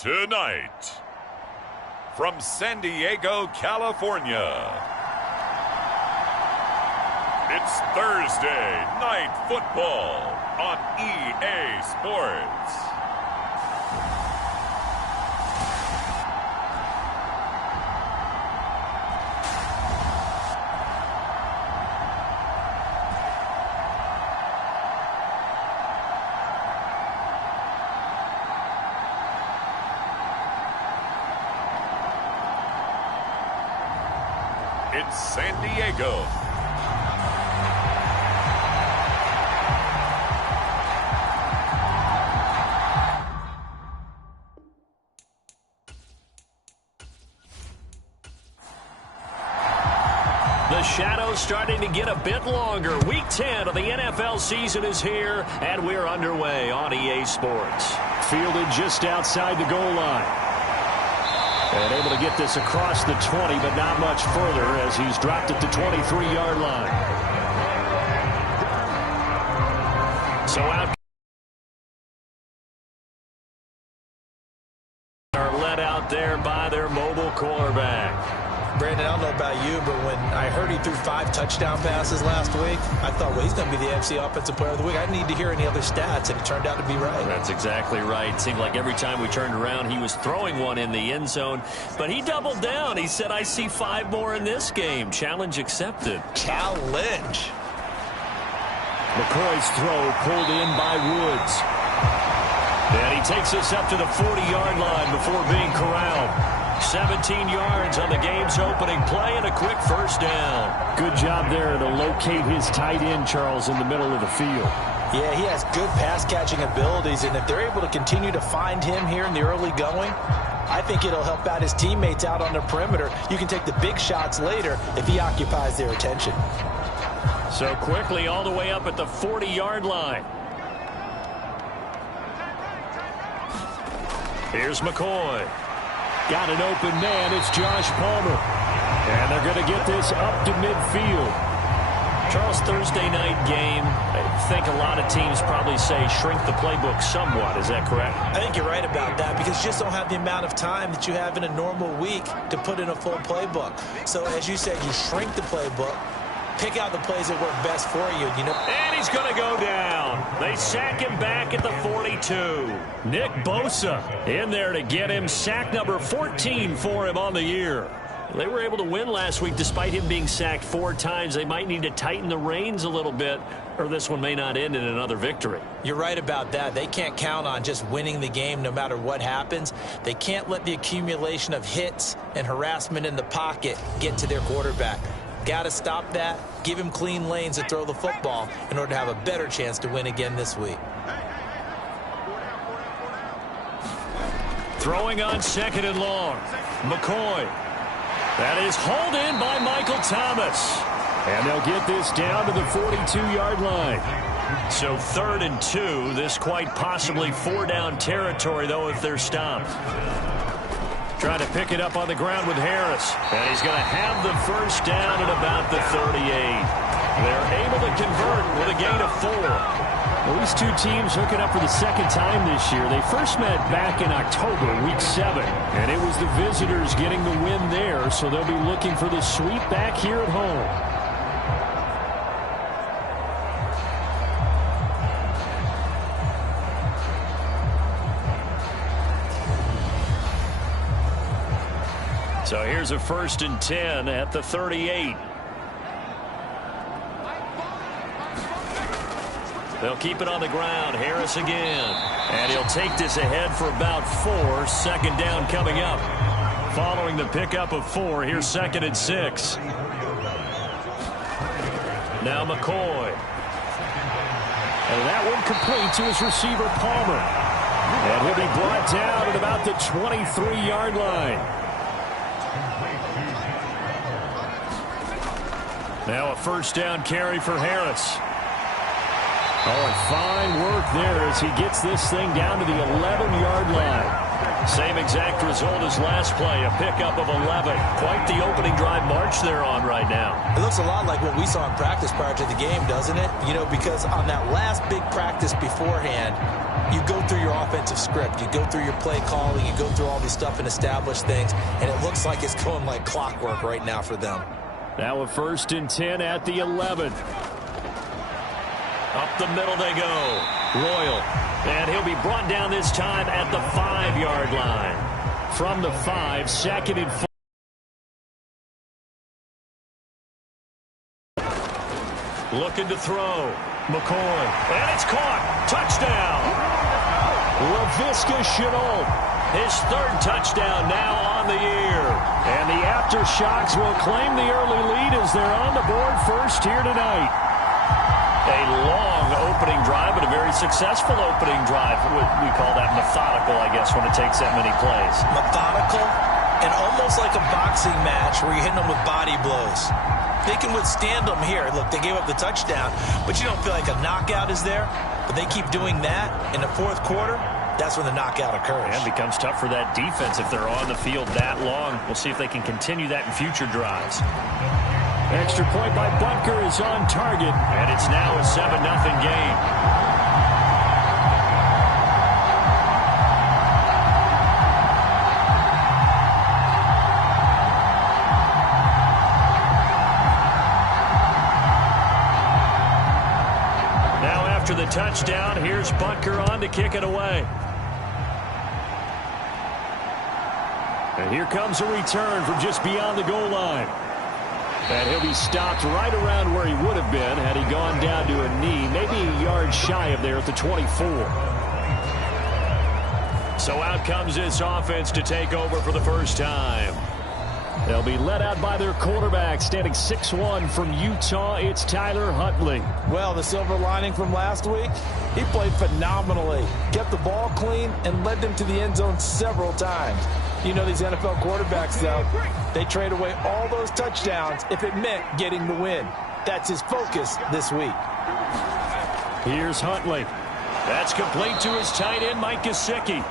Tonight, from San Diego, California, it's Thursday Night Football on EA Sports. It's San Diego. The shadow's starting to get a bit longer. Week 10 of the NFL season is here, and we're underway on EA Sports. Fielded just outside the goal line. And able to get this across the 20, but not much further as he's dropped at the 23-yard line. So out are led out there by their mobile quarterback. Brandon, I don't know about you, but when I heard he threw 5 touchdown passes last week, I thought, well, he's going to be the AFC Offensive Player of the Week. I didn't need to hear any other stats, and it turned out to be right. That's exactly right. It seemed like every time we turned around, he was throwing one in the end zone. But he doubled down. He said, I see 5 more in this game. Challenge accepted. Challenge. McCoy's throw pulled in by Woods. And he takes us up to the 40-yard line before being corralled. 17 yards on the game's opening play and a quick first down. Good job there to locate his tight end, Charles, in the middle of the field. Yeah, he has good pass-catching abilities, and if they're able to continue to find him here in the early going, I think it'll help out his teammates out on the perimeter. You can take the big shots later if he occupies their attention. So quickly all the way up at the 40-yard line. Here's McCoy. Got an open man. It's Josh Palmer. And they're going to get this up to midfield. Charles, Thursday night game, I think a lot of teams probably say shrink the playbook somewhat. Is that correct? I think you're right about that because you just don't have the amount of time that you have in a normal week to put in a full playbook. So, as you said, you shrink the playbook, pick out the plays that work best for you. And he's going to go down. They sack him back at the 42. Nick Bosa in there to get him. Sack number 14 for him on the year. They were able to win last week despite him being sacked 4 times. They might need to tighten the reins a little bit, or this one may not end in another victory. You're right about that. They can't count on just winning the game no matter what happens. They can't let the accumulation of hits and harassment in the pocket get to their quarterback. Got to stop that, give him clean lanes to throw the football in order to have a better chance to win again this week. Throwing on 2nd and long. McCoy. That is hauled in by Michael Thomas. And they'll get this down to the 42-yard line. So 3rd and 2. This quite possibly 4-down territory, though, if they're stopped. Trying to pick it up on the ground with Harris. And he's going to have the first down at about the 38. They're able to convert with a gain of 4. Well, these two teams hooking up for the second time this year. They first met back in October, week 7. And it was the visitors getting the win there, so they'll be looking for the sweep back here at home. So here's a 1st and 10 at the 38. They'll keep it on the ground. Harris again. And he'll take this ahead for about 4. 2nd down coming up. Following the pickup of 4, here's 2nd and 6. Now McCoy. And that one complete to his receiver, Palmer. And he'll be brought down at about the 23-yard line. Now a 1st down carry for Harris. Oh, and fine work there as he gets this thing down to the 11-yard line. Same exact result as last play, a pickup of 11. Quite the opening drive march they're on right now. It looks a lot like what we saw in practice prior to the game, doesn't it? You know, because on that last big practice beforehand, you go through your offensive script. You go through your play calling. You go through all this stuff and establish things. And it looks like it's going like clockwork right now for them. Now a 1st and 10 at the 11. Up the middle they go. Royal. And he'll be brought down this time at the 5-yard line. From the 5, 2nd and 4. Looking to throw. McCoy. And it's caught. Touchdown. Laviska Shenault. His 3rd touchdown now on the year. And the Aftershocks will claim the early lead as they're on the board first here tonight. A long opening drive, but a very successful opening drive. We call that methodical, I guess, when it takes that many plays. Methodical and almost like a boxing match where you're hitting them with body blows. They can withstand them here. Look, they gave up the touchdown, but you don't feel like a knockout is there. But they keep doing that in the 4th quarter. That's when the knockout occurs. And it becomes tough for that defense if they're on the field that long. We'll see if they can continue that in future drives. Extra point by Butker is on target. And it's now a 7-0 game. Now after the touchdown, here's Butker on to kick it away. And here comes a return from just beyond the goal line. And he'll be stopped right around where he would have been had he gone down to a knee, maybe a yard shy of there at the 24. So out comes this offense to take over for the first time. They'll be led out by their quarterback, standing 6'1" from Utah. It's Tyler Huntley. Well, the silver lining from last week, he played phenomenally. Kept the ball clean and led them to the end zone several times. You know these NFL quarterbacks, though, they trade away all those touchdowns if it meant getting the win. That's his focus this week. Here's Huntley. That's complete to his tight end, Mike Gesicki.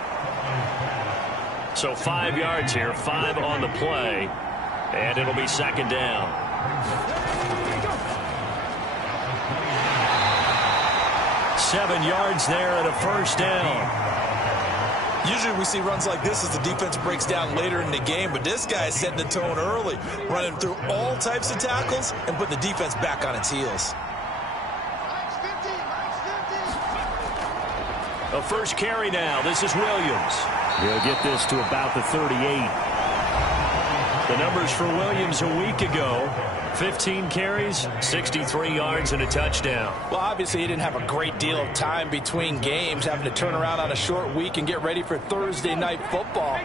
So 5 yards here, 5 on the play, and it'll be 2nd down. Seven yards there at a 1st down. Usually we see runs like this as the defense breaks down later in the game, but this guy is setting the tone early, running through all types of tackles and putting the defense back on its heels. A 1st carry now. This is Williams. He'll get this to about the 38. The numbers for Williams a week ago: 15 carries, 63 yards, and a touchdown. Well, obviously he didn't have a great deal of time between games, having to turn around on a short week and get ready for Thursday night football.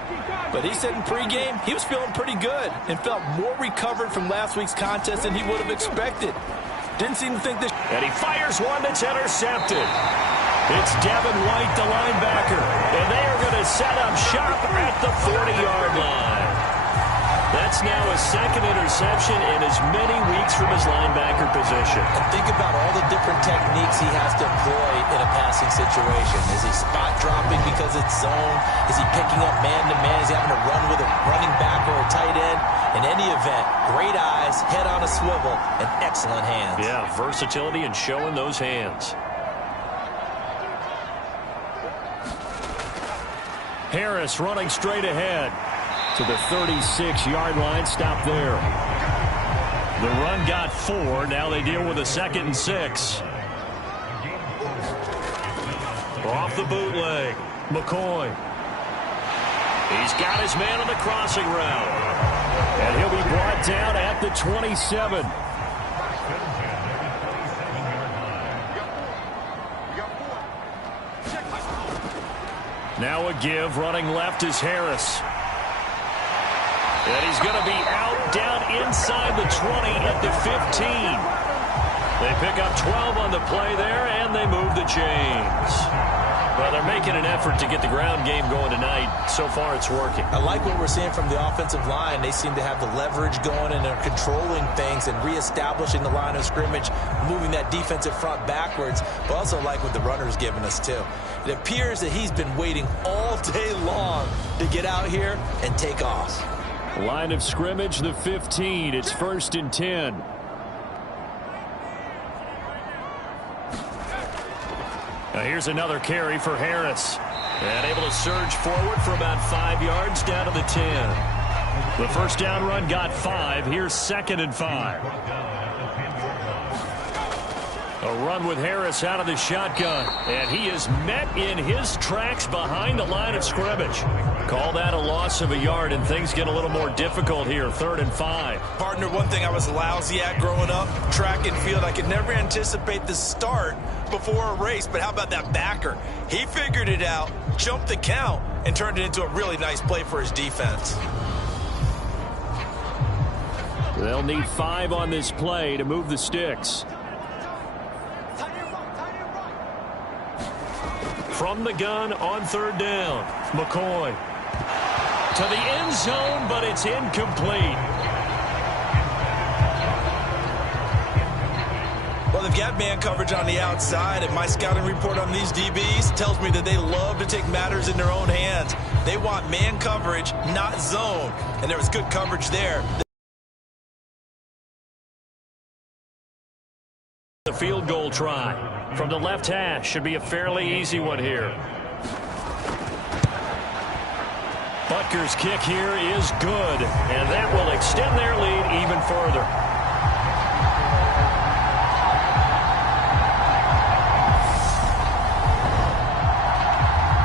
But he said in pregame he was feeling pretty good and felt more recovered from last week's contest than he would have expected. Didn't seem to think this. And he fires one that's intercepted. It's Devin White, the linebacker, and they are going to set up shop at the 40-yard line. That's now a 2nd interception in as many weeks from his linebacker position. And think about all the different techniques he has to employ in a passing situation. Is he spot dropping because it's zone? Is he picking up man-to-man? Is he having to run with a running back or a tight end? In any event, great eyes, head on a swivel, and excellent hands. Yeah, versatility and showing those hands. Harris running straight ahead to the 36-yard line. Stop there. The run got 4. Now they deal with a 2nd and 6. Off the bootleg. McCoy. He's got his man on the crossing route. And he'll be brought down at the 27. Now a give. Running left is Harris. And he's going to be out down inside the 20 at the 15. They pick up 12 on the play there, and they move the chains. But they're making an effort to get the ground game going tonight. So far, it's working. I like what we're seeing from the offensive line. They seem to have the leverage going, and they're controlling things and reestablishing the line of scrimmage, moving that defensive front backwards. But also like what the runner's giving us, too. It appears that he's been waiting all day long to get out here and take off. Line of scrimmage, the 15. It's 1st and 10. Now here's another carry for Harris. And able to surge forward for about 5 yards down to the 10. The first down run got 5. Here's 2nd and 5. A run with Harris out of the shotgun. And he is met in his tracks behind the line of scrimmage. Call that a loss of a yard, and things get a little more difficult here. 3rd and 5. Partner, one thing I was lousy at growing up, track and field, I could never anticipate the start before a race, but how about that backer? He figured it out, jumped the count, and turned it into a really nice play for his defense. They'll need 5 on this play to move the sticks. From the gun on 3rd down, McCoy to the end zone, but it's incomplete. Well, they've got man coverage on the outside, and my scouting report on these DBs tells me that they love to take matters in their own hands. They want man coverage, not zone, and there was good coverage there. The field goal try from the left hash should be a fairly easy one here. Butker's kick here is good, and that will extend their lead even further.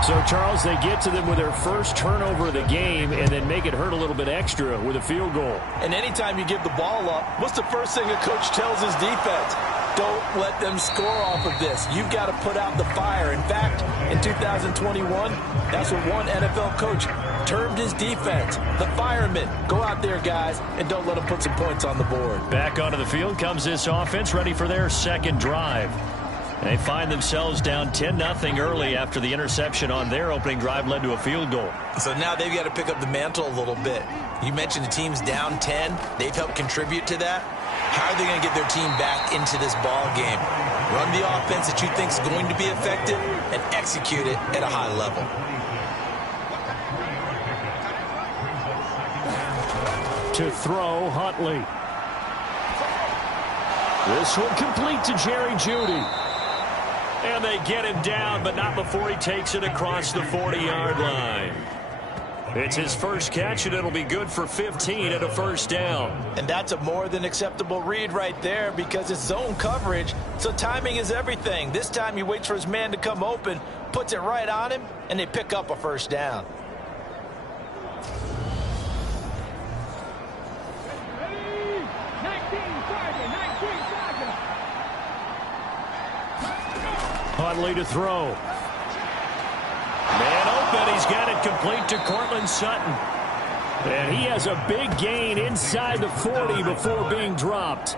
So, Charles, they get to them with their first turnover of the game and then make it hurt a little bit extra with a field goal. And anytime you give the ball up, what's the first thing a coach tells his defense? Don't let them score off of this. You've got to put out the fire. In fact, in 2021, that's what one NFL coach termed his defense. The firemen. Go out there, guys, and don't let them put some points on the board. Back onto the field comes this offense, ready for their second drive. They find themselves down 10-0 early after the interception on their opening drive led to a field goal. So now they've got to pick up the mantle a little bit. You mentioned the team's down 10. They've helped contribute to that. How are they going to get their team back into this ball game? Run the offense that you think is going to be effective and execute it at a high level. To throw, Huntley. This one complete to Jerry Jeudy. And they get him down, but not before he takes it across the 40-yard line. It's his first catch, and it'll be good for 15 at a first down. And that's a more than acceptable read right there because it's zone coverage, so timing is everything. This time he waits for his man to come open, puts it right on him, and they pick up a first down. Huntley to throw. Man open, he's got it complete to Cortland Sutton. And he has a big gain inside the 40 before being dropped.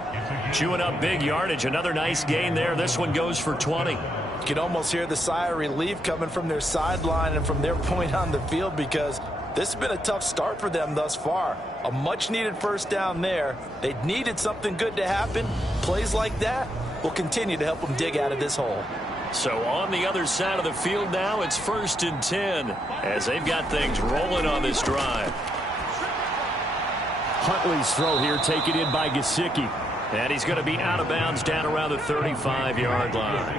Chewing up big yardage, another nice gain there. This one goes for 20. You can almost hear the sigh of relief coming from their sideline and from their point on the field because this has been a tough start for them thus far. A much-needed first down there. They needed something good to happen. Plays like that will continue to help them dig out of this hole. So on the other side of the field now, it's 1st and 10 as they've got things rolling on this drive. Huntley's throw here taken in by Gesicki. And he's going to be out of bounds down around the 35-yard line.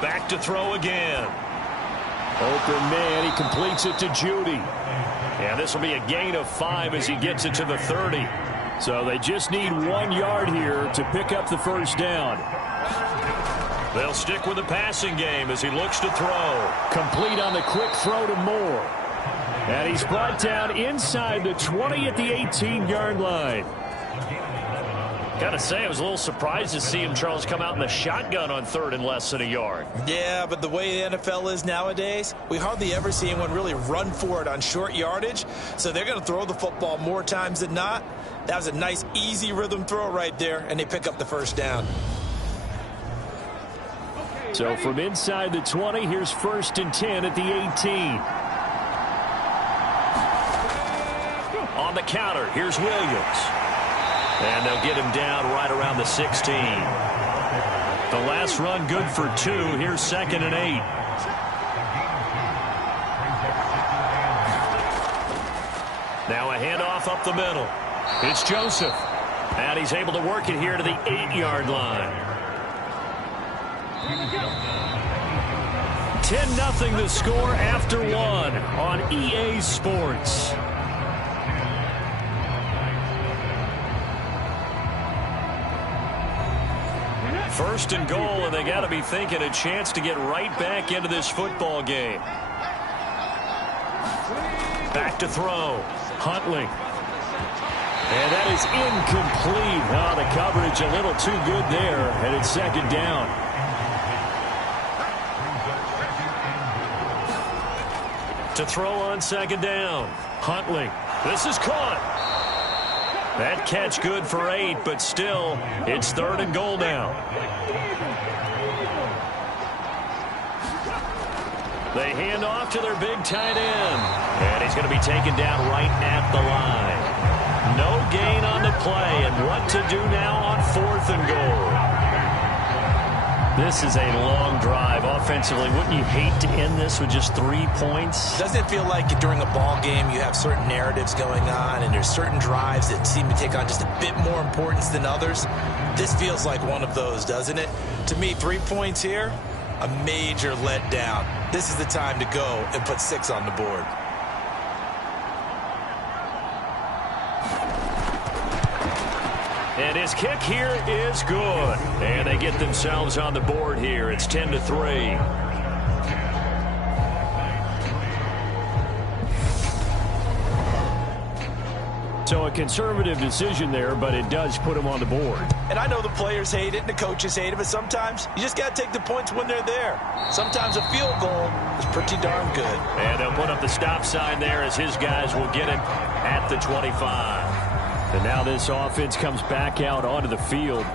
Back to throw again. Open man, he completes it to Jeudy. And this will be a gain of 5 as he gets it to the 30. So they just need 1 yard here to pick up the first down. They'll stick with the passing game as he looks to throw. Complete on the quick throw to Moore. And he's brought down inside the 20 at the 18-yard line. Gotta say, I was a little surprised to see him, Charles, come out in the shotgun on 3rd and less than a yard. Yeah, but the way the NFL is nowadays, we hardly ever see anyone really run for it on short yardage. So they're going to throw the football more times than not. That was a nice, easy rhythm throw right there, and they pick up the first down. So from inside the 20, here's 1st and 10 at the 18. On the counter, here's Williams. And they'll get him down right around the 16. The last run good for 2. Here's 2nd and 8. Now a handoff up the middle. It's Joseph. And he's able to work it here to the 8-yard line. 10-0 the score after 1 on EA Sports. First and goal, and they got to be thinking a chance to get right back into this football game. Back to throw. Huntley. And that is incomplete. Oh, the coverage a little too good there, and it's 2nd down. To throw on 2nd down. Huntley. This is caught. That catch good for 8, but still, it's 3rd and goal now. They hand off to their big tight end. And he's going to be taken down right at the line. No gain on the play, and what to do now on 4th and goal. This is a long drive offensively. Wouldn't you hate to end this with just 3 points? Doesn't it feel like during a ball game you have certain narratives going on and there's certain drives that seem to take on just a bit more importance than others? This feels like one of those, doesn't it? To me, 3 points here, a major letdown. This is the time to go and put 6 on the board. And his kick here is good. And they get themselves on the board here. It's 10-3. So a conservative decision there, but it does put him on the board. And I know the players hate it and the coaches hate it, but sometimes you just got to take the points when they're there. Sometimes a field goal is pretty darn good. And they'll put up the stop sign there as his guys will get it at the 25. And now this offense comes back out onto the field.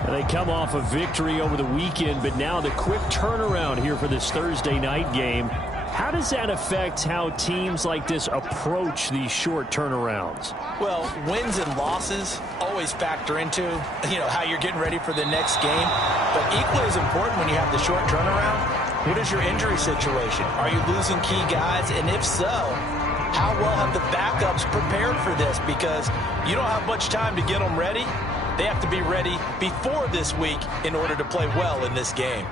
And they come off a victory over the weekend, but now the quick turnaround here for this Thursday night game. How does that affect how teams like this approach these short turnarounds? Well, wins and losses always factor into, how you're getting ready for the next game. But equally as important when you have the short turnaround, what is your injury situation? Are you losing key guys? And if so, how well have the backups prepared for this? Because you don't have much time to get them ready. They have to be ready before this week in order to play well in this game.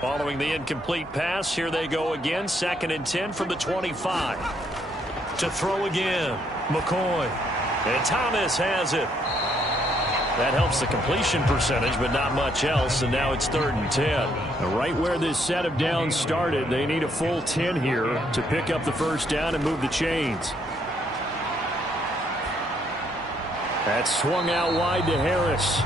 Following the incomplete pass, here they go again. 2nd and 10 from the 25. To throw again, McCoy. And Thomas has it. That helps the completion percentage, but not much else, and now it's 3rd and 10. And right where this set of downs started, they need a full 10 here to pick up the first down and move the chains. That's swung out wide to Harris.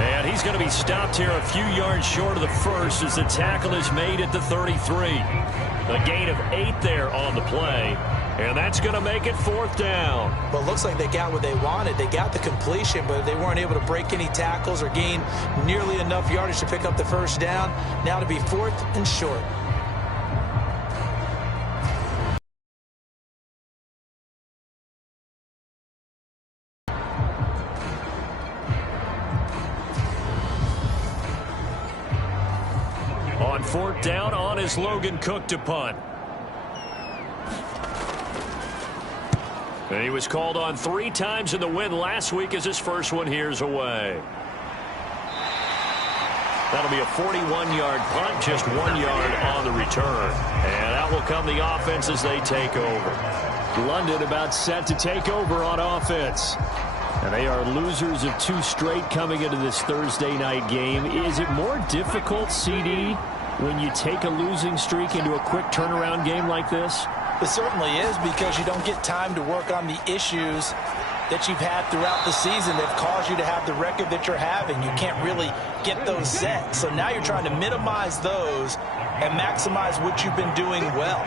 And he's going to be stopped here a few yards short of the first as the tackle is made at the 33. A gain of 8 there on the play. And that's going to make it 4th down. Well, it looks like they got what they wanted. They got the completion, but they weren't able to break any tackles or gain nearly enough yardage to pick up the first down. Now to be 4th and short. On 4th down, on is Logan Cook to punt. And he was called on 3 times in the win last week as his first one here's away. That'll be a 41-yard punt, just 1 yard on the return. And out will come the offense as they take over. London about set to take over on offense. And they are losers of 2 straight coming into this Thursday night game. Is it more difficult, CD, when you take a losing streak into a quick turnaround game like this? It certainly is, because you don't get time to work on the issues that you've had throughout the season that caused you to have the record that you're having. You can't really get those set. So now you're trying to minimize those and maximize what you've been doing well.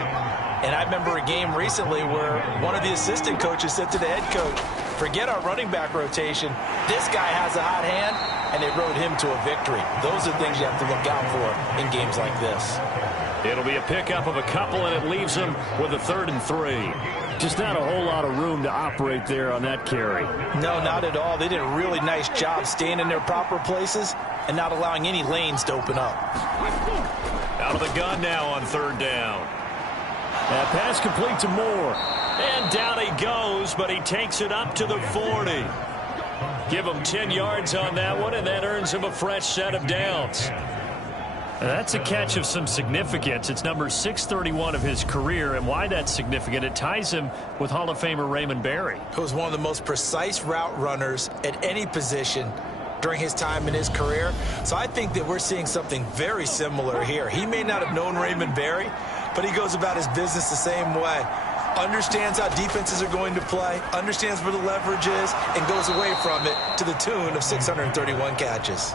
And I remember a game recently where one of the assistant coaches said to the head coach, Forget our running back rotation. This guy has a hot hand, and they rode him to a victory. Those are things you have to look out for in games like this. It'll be a pickup of a couple, and it leaves them with a 3rd and 3. Just not a whole lot of room to operate there on that carry. No, not at all. They did a really nice job staying in their proper places and not allowing any lanes to open up. Out of the gun now on 3rd down. That pass complete to Moore. And down he goes, but he takes it up to the 40. Give him 10 yards on that one, and that earns him a fresh set of downs. That's a catch of some significance. It's number 631 of his career, and why that's significant, it ties him with Hall of Famer Raymond Berry. He was one of the most precise route runners at any position during his time in his career. So I think that we're seeing something very similar here. He may not have known Raymond Berry, but he goes about his business the same way. Understands how defenses are going to play, understands where the leverage is, and goes away from it to the tune of 631 catches.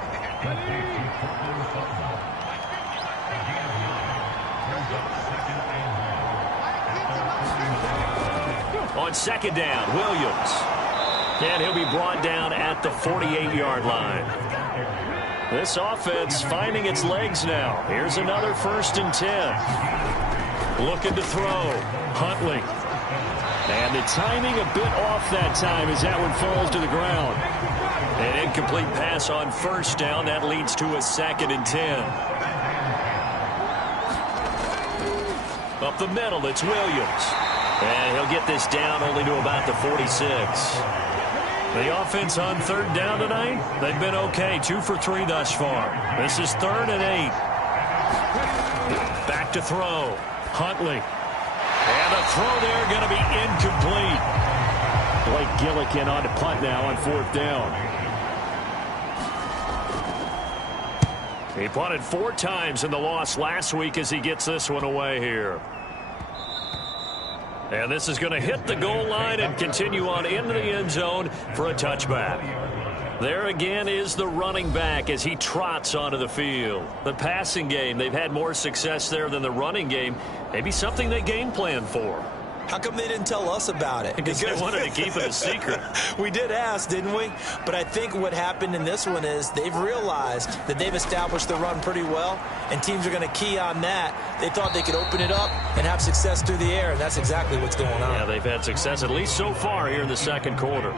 On 2nd down, Williams. And he'll be brought down at the 48-yard line. This offense finding its legs now. Here's another 1st and 10. Looking to throw. Huntley. And the timing a bit off that time as that one falls to the ground. An incomplete pass on 1st down. That leads to a 2nd and 10. Up the middle, it's Williams. And he'll get this down only to about the 46. The offense on 3rd down tonight, they've been okay. 2 for 3 thus far. This is 3rd and 8. Back to throw. Huntley. And a throw there going to be incomplete. Blake Gillikin on to punt now on 4th down. He punted 4 times in the loss last week as he gets this one away here. And this is going to hit the goal line and continue on into the end zone for a touchback. There again is the running back as he trots onto the field. The passing game, they've had more success there than the running game. Maybe something they game plan for. How come they didn't tell us about it? Because they wanted to keep it a secret. We did ask, didn't we? But I think what happened in this one is they've realized that they've established the run pretty well, and teams are going to key on that. They thought they could open it up and have success through the air, and that's exactly what's going on. Yeah, they've had success at least so far here in the 2nd quarter.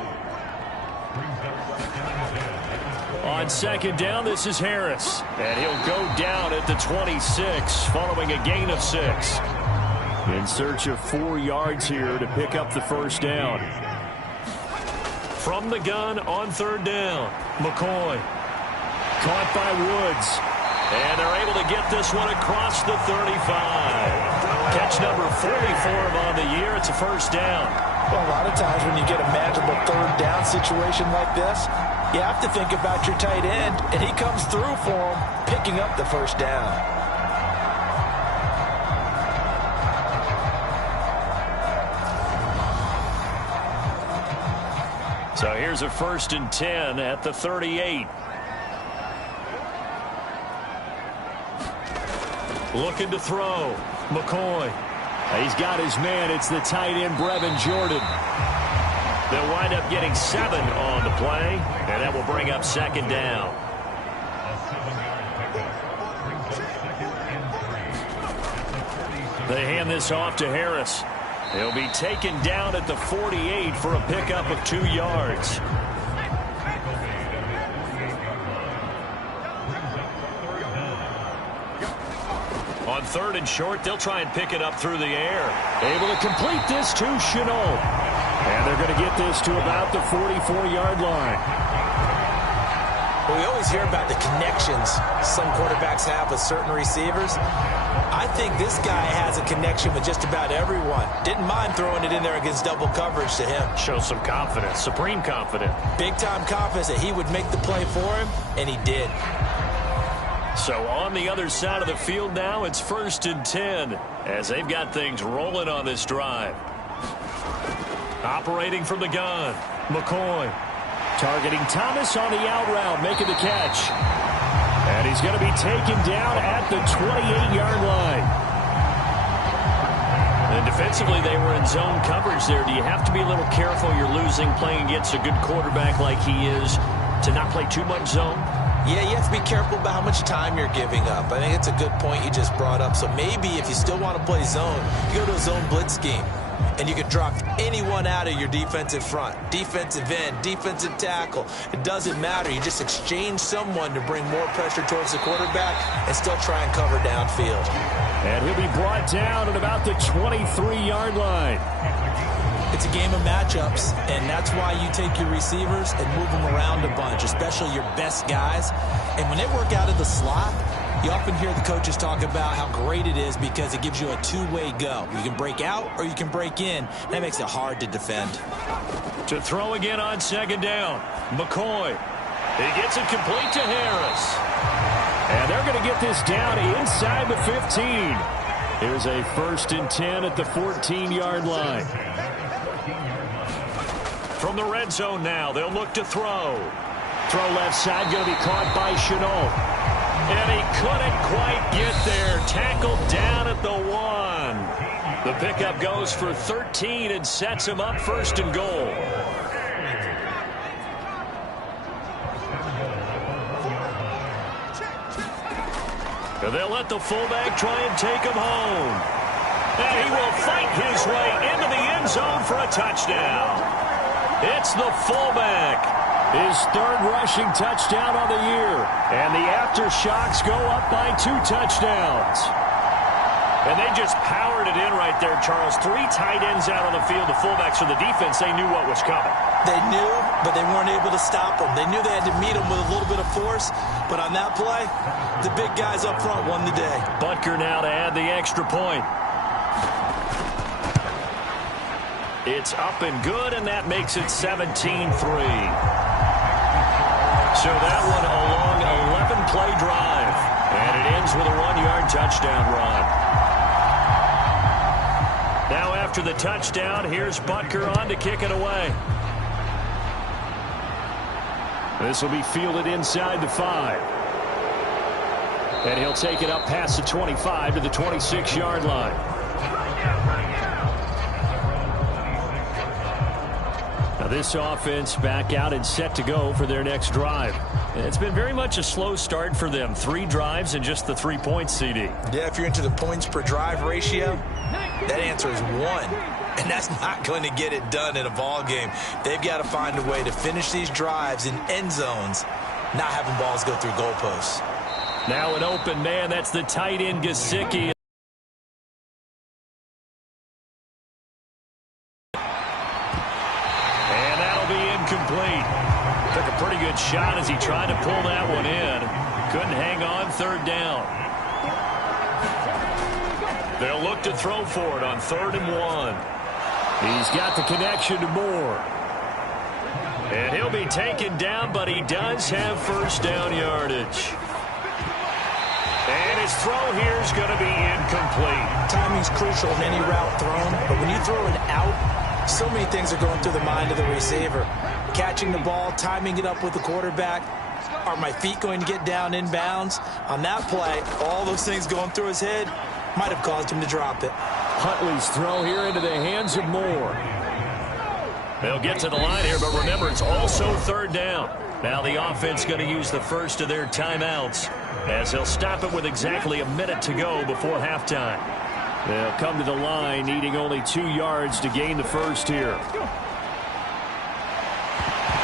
On 2nd down, this is Harris. And he'll go down at the 26 following a gain of 6. In search of 4 yards here to pick up the 1st down. From the gun on 3rd down, McCoy. Caught by Woods. And they're able to get this one across the 35. Catch number 44 on the year. It's a 1st down. Well, a lot of times when you get a manageable 3rd down situation like this, you have to think about your tight end, and he comes through for him, picking up the 1st down. So here's a 1st and 10 at the 38. Looking to throw. McCoy. He's got his man. It's the tight end, Brevin Jordan. They'll wind up getting 7 on the play, and that will bring up 2nd down. They hand this off to Harris. He'll be taken down at the 48 for a pickup of 2 yards. On 3rd and short, they'll try and pick it up through the air. Able to complete this to Chenault. And they're going to get this to about the 44-yard line. Well, we always hear about the connections some quarterbacks have with certain receivers. I think this guy has a connection with just about everyone. Didn't mind throwing it in there against double coverage to him. Shows some confidence, supreme confidence. Big-time confidence that he would make the play for him, and he did. So on the other side of the field now, it's 1st and 10 as they've got things rolling on this drive. Operating from the gun, McCoy. Targeting Thomas on the out route, making the catch. And he's going to be taken down at the 28-yard line. And defensively, they were in zone coverage there. Do you have to be a little careful? You're losing playing against a good quarterback like he is to not play too much zone? Yeah, you have to be careful about how much time you're giving up. I think it's a good point you just brought up. So maybe if you still want to play zone, you go to a zone blitz scheme. And you can drop anyone out of your defensive front. Defensive end, defensive tackle. It doesn't matter. You just exchange someone to bring more pressure towards the quarterback and still try and cover downfield. And he'll be brought down at about the 23-yard line. It's a game of matchups, and that's why you take your receivers and move them around a bunch, especially your best guys. And when they work out of the slot, you often hear the coaches talk about how great it is because it gives you a two-way go. You can break out or you can break in. That makes it hard to defend. To throw again on second down, McCoy. He gets it complete to Harris. And they're going to get this down inside the 15. Here's a 1st and 10 at the 14-yard line. From the red zone now, they'll look to throw. Throw left side, going to be caught by Chenault. And he couldn't quite get there. Tackled down at the 1. The pickup goes for 13 and sets him up 1st and goal. And they'll let the fullback try and take him home. And he will fight his way into the end zone for a touchdown. It's the fullback. His 3rd rushing touchdown on the year. And the aftershocks go up by 2 touchdowns. And they just powered it in right there, Charles. 3 tight ends out on the field. The fullbacks for the defense, they knew what was coming. They knew, but they weren't able to stop them. They knew they had to meet them with a little bit of force. But on that play, the big guys up front won the day. Butker now to add the extra point. It's up and good, and that makes it 17-3. So that one a long 11-play drive. And it ends with a 1-yard touchdown run. Now after the touchdown, here's Butker on to kick it away. This will be fielded inside the 5. And he'll take it up past the 25 to the 26-yard line. Now this offense back out and set to go for their next drive. It's been very much a slow start for them. 3 drives and just the 3 points, CD. Yeah, if you're into the points per drive ratio, that answer is 1. And that's not going to get it done in a ball game. They've got to find a way to finish these drives in end zones, not having balls go through goalposts. Now an open man. That's the tight end, Gesicki. And that'll be incomplete. Took a pretty good shot as he tried to pull that one in. Couldn't hang on 3rd down. They'll look to throw for it on 3rd and 1. He's got the connection to Moore. And he'll be taken down, but he does have 1st down yardage. And his throw here is going to be incomplete. Timing's crucial in any route thrown, but when you throw it out, so many things are going through the mind of the receiver. Catching the ball, timing it up with the quarterback. Are my feet going to get down inbounds? On that play, all those things going through his head might have caused him to drop it. Huntley's throw here into the hands of Moore. They'll get to the line here, but remember, it's also 3rd down. Now the offense going to use the first of their timeouts as they'll stop it with exactly a minute to go before halftime. They'll come to the line needing only 2 yards to gain the first here.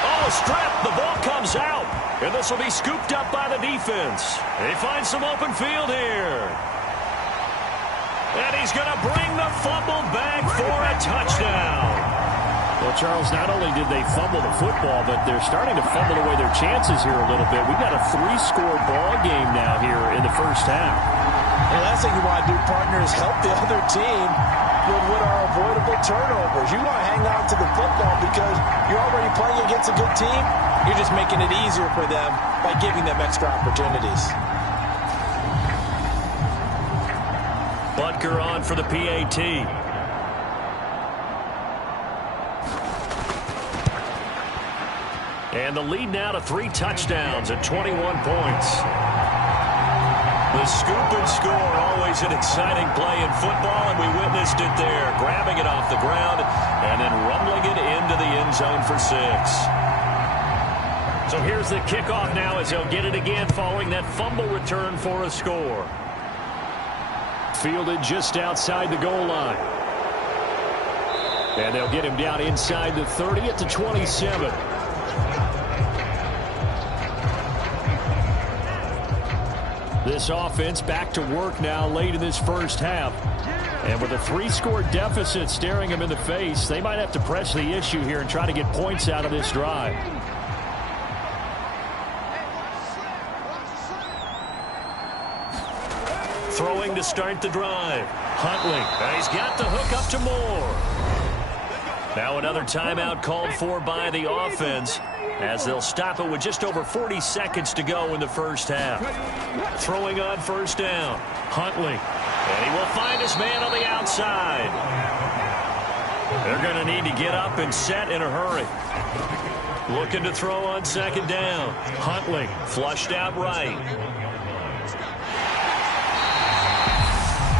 Oh, a strip. The ball comes out. And this will be scooped up by the defense. They find some open field here. And he's going to bring the fumble back for a touchdown. Well, Charles, not only did they fumble the football, but they're starting to fumble away their chances here a little bit. We've got a 3-score ball game now here in the first half. The last thing you want to do, partner, is help the other team with what are avoidable turnovers. You want to hang on to the football because you're already playing against a good team. You're just making it easier for them by giving them extra opportunities. Butker on for the PAT. And the lead now to 3 touchdowns at 21 points. The scoop and score, always an exciting play in football, and we witnessed it there, grabbing it off the ground and then rumbling it into the end zone for 6. So here's the kickoff now as they'll get it again following that fumble return for a score. Fielded just outside the goal line. And they'll get him down inside the 30 at the 27. This offense back to work now late in this first half. And with a 3-score deficit staring them in the face, they might have to press the issue here and try to get points out of this drive. Throwing to start the drive. Huntley. And he's got the hook up to Moore. Now another timeout called for by the offense as they'll stop it with just over 40 seconds to go in the first half. Throwing on first down. Huntley. And he will find his man on the outside. They're going to need to get up and set in a hurry. Looking to throw on second down. Huntley flushed out right.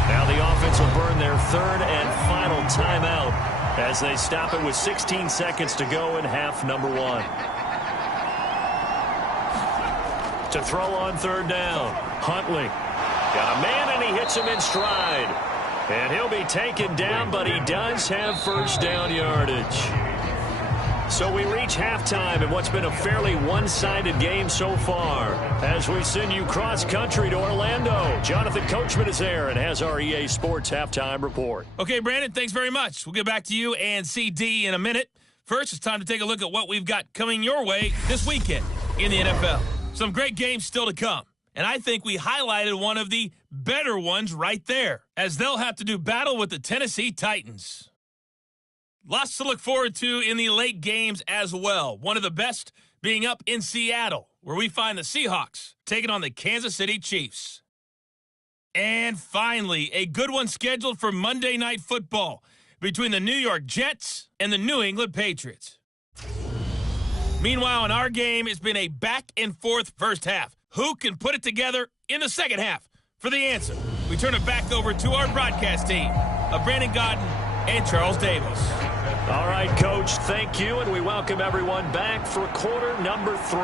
Now the offense will burn their third and final timeout as they stop it with 16 seconds to go in half number 1. To throw on third down. Huntley got a man and he hits him in stride. And he'll be taken down, but he does have first down yardage. So we reach halftime in what's been a fairly one-sided game so far. As we send you cross-country to Orlando, Jonathan Coachman is there and has our EA Sports halftime report. Okay, Brandon, thanks very much. We'll get back to you and CD in a minute. First, it's time to take a look at what we've got coming your way this weekend in the NFL. Some great games still to come. And I think we highlighted one of the better ones right there, as they'll have to do battle with the Tennessee Titans. Lots to look forward to in the late games as well. One of the best being up in Seattle, where we find the Seahawks taking on the Kansas City Chiefs. And finally, a good one scheduled for Monday Night Football between the New York Jets and the New England Patriots. Meanwhile, in our game, it's been a back-and-forth first half. Who can put it together in the second half? For the answer, we turn it back over to our broadcast team of Brandon Godden and Charles Davis. All right, Coach, thank you, and we welcome everyone back for quarter number 3.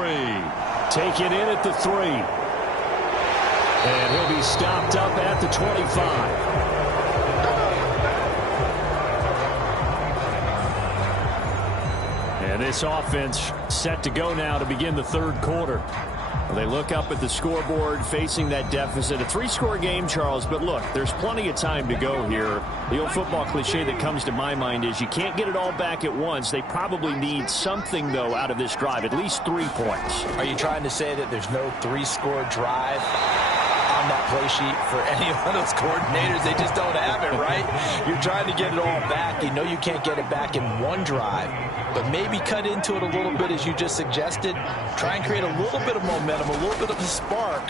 Taken in at the 3. And he'll be stopped up at the 25. And this offense set to go now to begin the third quarter. They look up at the scoreboard facing that deficit. A 3-score game, Charles, but look, there's plenty of time to go here. The old football cliche that comes to my mind is you can't get it all back at once. They probably need something, though, out of this drive, at least 3 points. Are you trying to say that there's no 3-score drive on that play sheet for any of those coordinators? They just don't have it, right? You're trying to get it all back. You know you can't get it back in one drive, but maybe cut into it a little bit as you just suggested. Try and create a little bit of momentum, a little bit of a spark,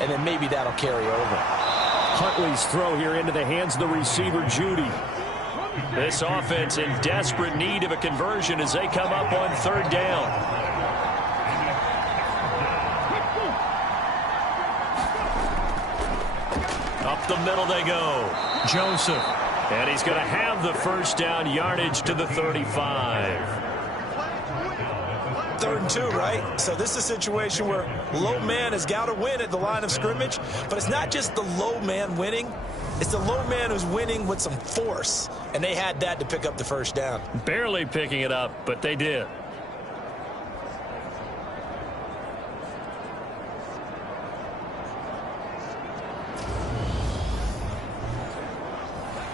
and then maybe that'll carry over. Huntley's throw here into the hands of the receiver, Judy. This offense in desperate need of a conversion as they come up on third down. Up the middle they go. Joseph. And he's going to have the first down yardage to the 35. 3rd and 2, right? So this is a situation where low man has got to win at the line of scrimmage, but it's not just the low man winning. It's the low man who's winning with some force, and they had that to pick up the first down. Barely picking it up, but they did.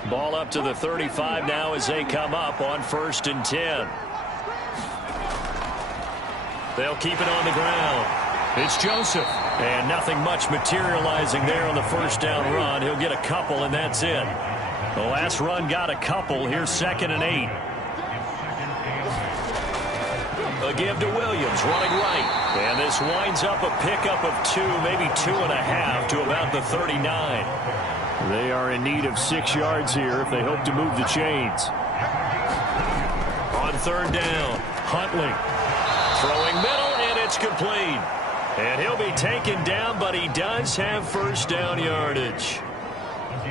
Ball up to the 35 now as they come up on 1st and 10. They'll keep it on the ground. It's Joseph. And nothing much materializing there on the first down run. He'll get a couple, and that's it. The last run got a couple. Here's 2nd and 8. A give to Williams, running right. And this winds up a pickup of 2, maybe 2.5 to about the 39. They are in need of 6 yards here if they hope to move the chains. On third down, Huntley throwing middle, and it's complete. And he'll be taken down, but he does have first down yardage.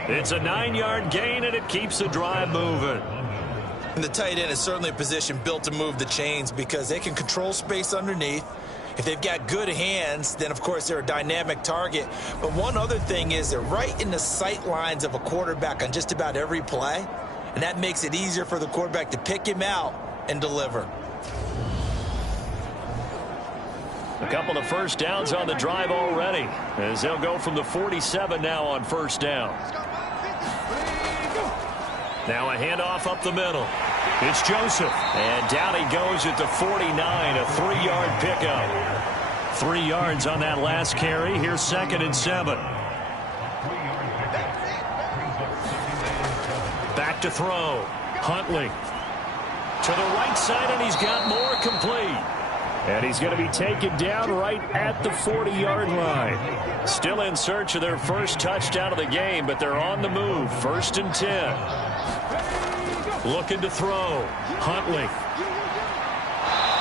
It's a 9-yard gain, and it keeps the drive moving. And the tight end is certainly a position built to move the chains because they can control space underneath. If they've got good hands, then, of course, they're a dynamic target. But one other thing is they're right in the sight lines of a quarterback on just about every play, and that makes it easier for the quarterback to pick him out and deliver. A couple of first downs on the drive already, as they'll go from the 47 now on first down. Now a handoff up the middle. It's Joseph. And down he goes at the 49, a 3-yard pickup. 3 yards on that last carry. Here's 2nd and 7. Back to throw. Huntley. To the right side, and he's got more, complete. And he's going to be taken down right at the 40-yard line. Still in search of their first touchdown of the game, but they're on the move. 1st and 10. Looking to throw. Huntley.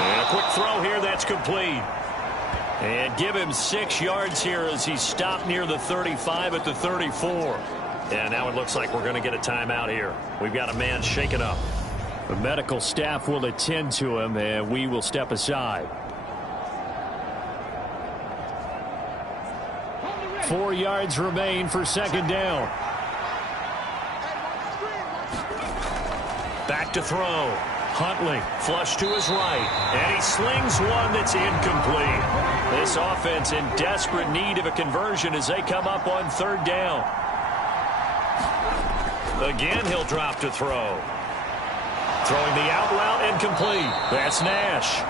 And a quick throw here that's complete. And give him 6 yards here as he's stopped near the 35 at the 34. And now it looks like we're going to get a timeout here. We've got a man shaken up. The medical staff will attend to him, and we will step aside. 4 yards remain for 2nd down. Back to throw. Huntley, flush to his right, and he slings one that's incomplete. This offense in desperate need of a conversion as they come up on 3rd down. Again, he'll drop to throw. Throwing the out route and complete. That's Nash.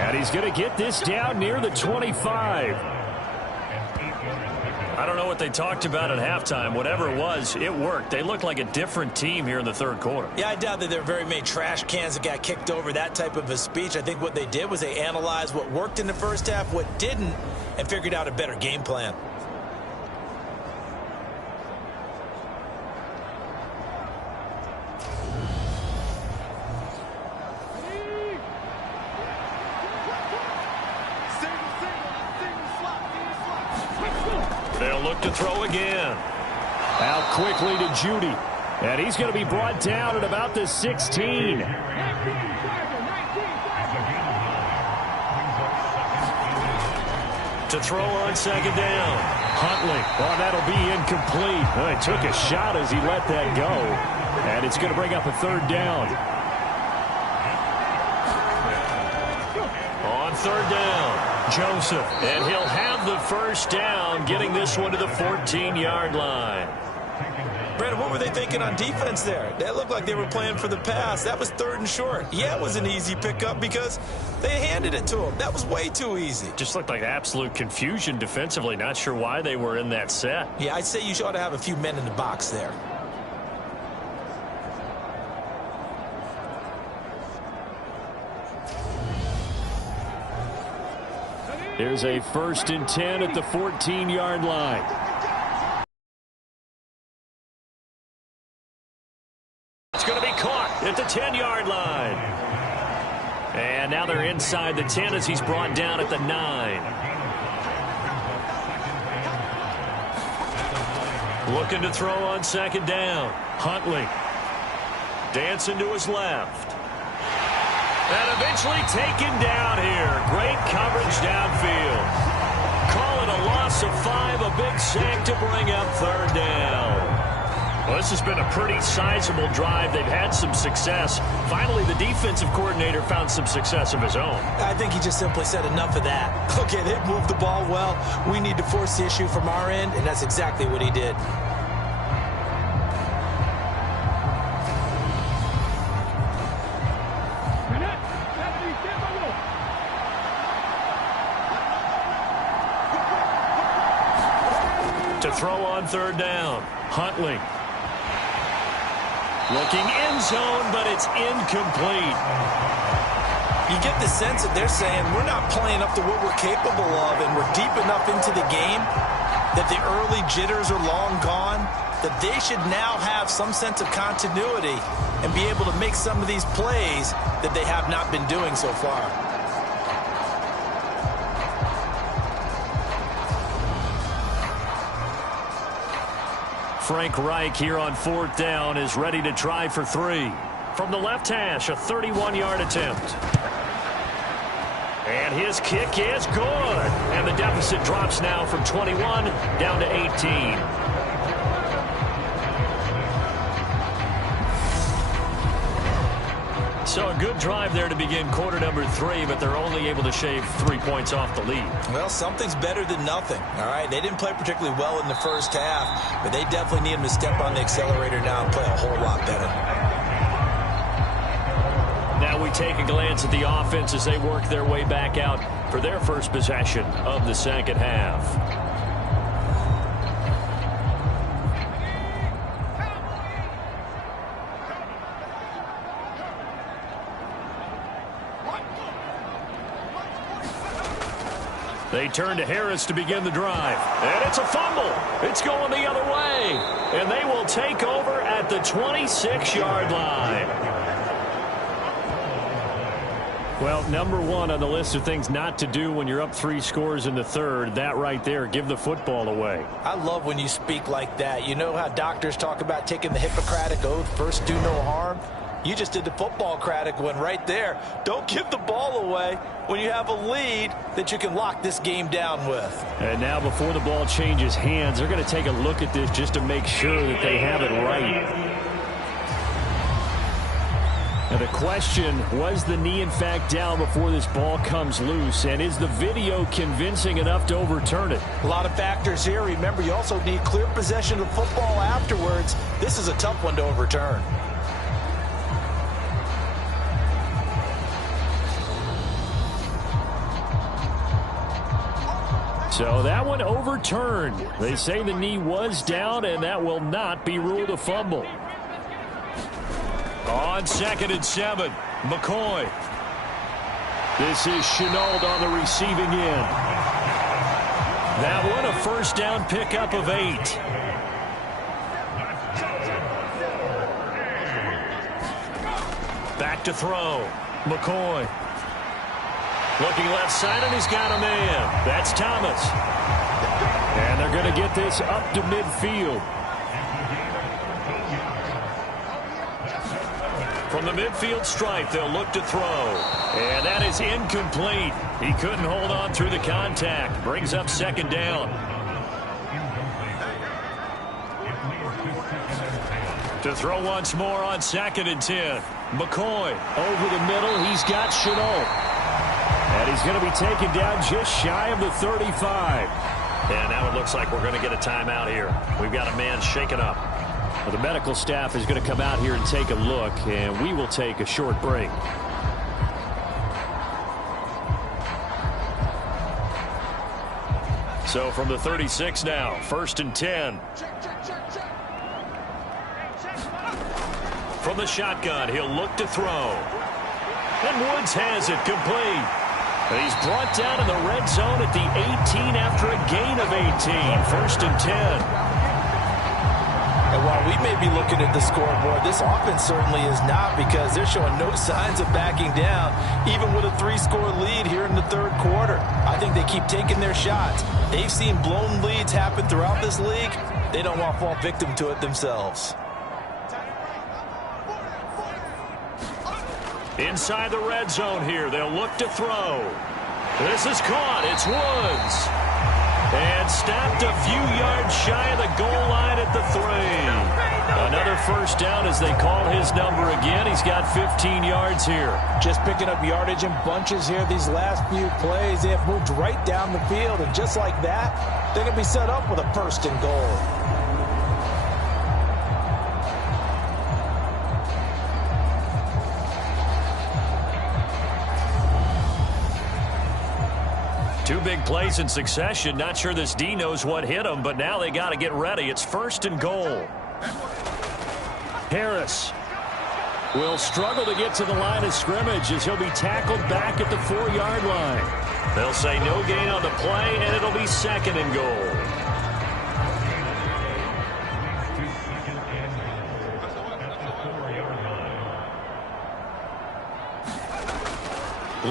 And he's going to get this down near the 25. I don't know what they talked about at halftime. Whatever it was, it worked. They looked like a different team here in the 3rd quarter. Yeah, I doubt that there are very many trash cans that got kicked over, that type of a speech. I think what they did was they analyzed what worked in the first half, what didn't, and figured out a better game plan. They'll look to throw again. Out quickly to Judy. And he's going to be brought down at about the 16. To throw on 2nd down. Huntley. Oh, that'll be incomplete. Oh, he took a shot as he let that go. And it's going to bring up a 3rd down. On 3rd down. Joseph, and he'll have the first down, getting this one to the 14-yard line. Brandon, what were they thinking on defense there? That looked like they were playing for the pass. That was 3rd and short. Yeah, it was an easy pickup because they handed it to him. That was way too easy. Just looked like absolute confusion defensively. Not sure why they were in that set. Yeah, I'd say you ought to have a few men in the box there. There's a 1st and 10 at the 14-yard line. It's going to be caught at the 10-yard line. And now they're inside the 10 as he's brought down at the 9. Looking to throw on 2nd down. Huntley. Dancing to his left. And eventually taken down here. Great coverage downfield. Call it a loss of 5, a big sack to bring up 3rd down. Well, this has been a pretty sizable drive. They've had some success. Finally, the defensive coordinator found some success of his own. I think he just simply said enough of that. Okay, they've moved the ball well. We need to force the issue from our end, and that's exactly what he did. To throw on 3rd down. Huntley. Looking end zone, but it's incomplete. You get the sense that they're saying we're not playing up to what we're capable of, and we're deep enough into the game that the early jitters are long gone, that they should now have some sense of continuity and be able to make some of these plays that they have not been doing so far. Frank Reich here on 4th down is ready to try for 3. From the left hash, a 31-yard attempt. And his kick is good. And the deficit drops now from 21 down to 18. So a good drive there to begin quarter number 3, but they're only able to shave 3 points off the lead. Well, something's better than nothing, all right? They didn't play particularly well in the first half, but they definitely need them to step on the accelerator now and play a whole lot better. Now we take a glance at the offense as they work their way back out for their first possession of the second half. They turn to Harris to begin the drive. And it's a fumble. It's going the other way. And they will take over at the 26-yard line. Well, number 1 on the list of things not to do when you're up 3 scores in the third, that right there, give the football away. I love when you speak like that. You know how doctors talk about taking the Hippocratic Oath, first do no harm? You just did the football-cratic one right there. Don't give the ball away when you have a lead that you can lock this game down with. And now before the ball changes hands, they're going to take a look at this just to make sure that they have it right. Now the question, was the knee in fact down before this ball comes loose? And is the video convincing enough to overturn it? A lot of factors here. Remember, you also need clear possession of the football afterwards. This is a tough one to overturn. So that one overturned. They say the knee was down, and that will not be ruled a fumble. On 2nd and 7, McCoy. This is Chenault on the receiving end. That one a first down pickup of 8. Back to throw. McCoy. Looking left side, and he's got a man. That's Thomas. And they're going to get this up to midfield. From the midfield stripe, they'll look to throw. And that is incomplete. He couldn't hold on through the contact. Brings up 2nd down. To throw once more on 2nd and 10. McCoy over the middle. He's got Chenault. And he's going to be taken down just shy of the 35. And now it looks like we're going to get a timeout here. We've got a man shaken up. Well, the medical staff is going to come out here and take a look, and we will take a short break. So from the 36 now, 1st and 10. From the shotgun, he'll look to throw. And Woods has it complete. He's brought down in the red zone at the 18 after a gain of 18. 1st and 10. And while we may be looking at the scoreboard, this offense certainly is not, because they're showing no signs of backing down, even with a 3-score lead here in the third quarter. I think they keep taking their shots. They've seen blown leads happen throughout this league. They don't want to fall victim to it themselves. Inside the red zone here, they'll look to throw. This is caught. It's Woods. And stopped a few yards shy of the goal line at the 3. Another first down as they call his number again. He's got 15 yards here. Just picking up yardage in bunches here these last few plays. They have moved right down the field, and just like that, they're going to be set up with a 1st and goal. Two big plays in succession. Not sure this D knows what hit him, but now they got to get ready. It's 1st and goal. Harris will struggle to get to the line of scrimmage as he'll be tackled back at the 4-yard line. They'll say no gain on the play, and it'll be 2nd and goal.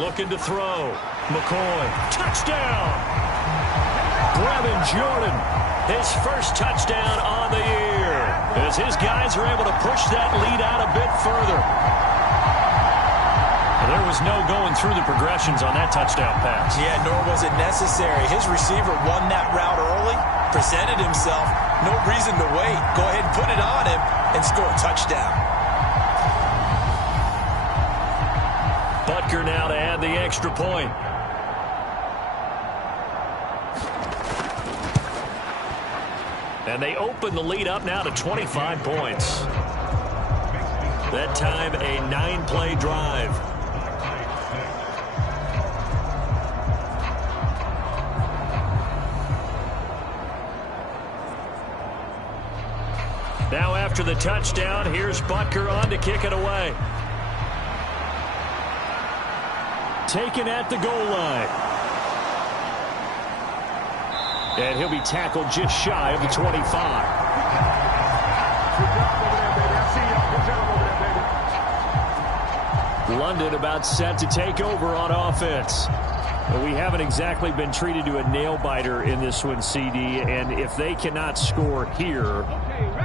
Looking to throw. McCoy. Touchdown! Brevin Jordan. His first touchdown on the year. as his guys are able to push that lead out a bit further. Well, there was no going through the progressions on that touchdown pass. Yeah, nor was it necessary. His receiver won that route early, presented himself. No reason to wait. Go ahead and put it on him and score a touchdown. Butker now to add the extra point. And they open the lead up now to 25 points. That time, a 9-play drive. Now after the touchdown, here's Butker on to kick it away. Taken at the goal line. And he'll be tackled just shy of the 25. London about set to take over on offense. But we haven't exactly been treated to a nail-biter in this one, CD. And if they cannot score here,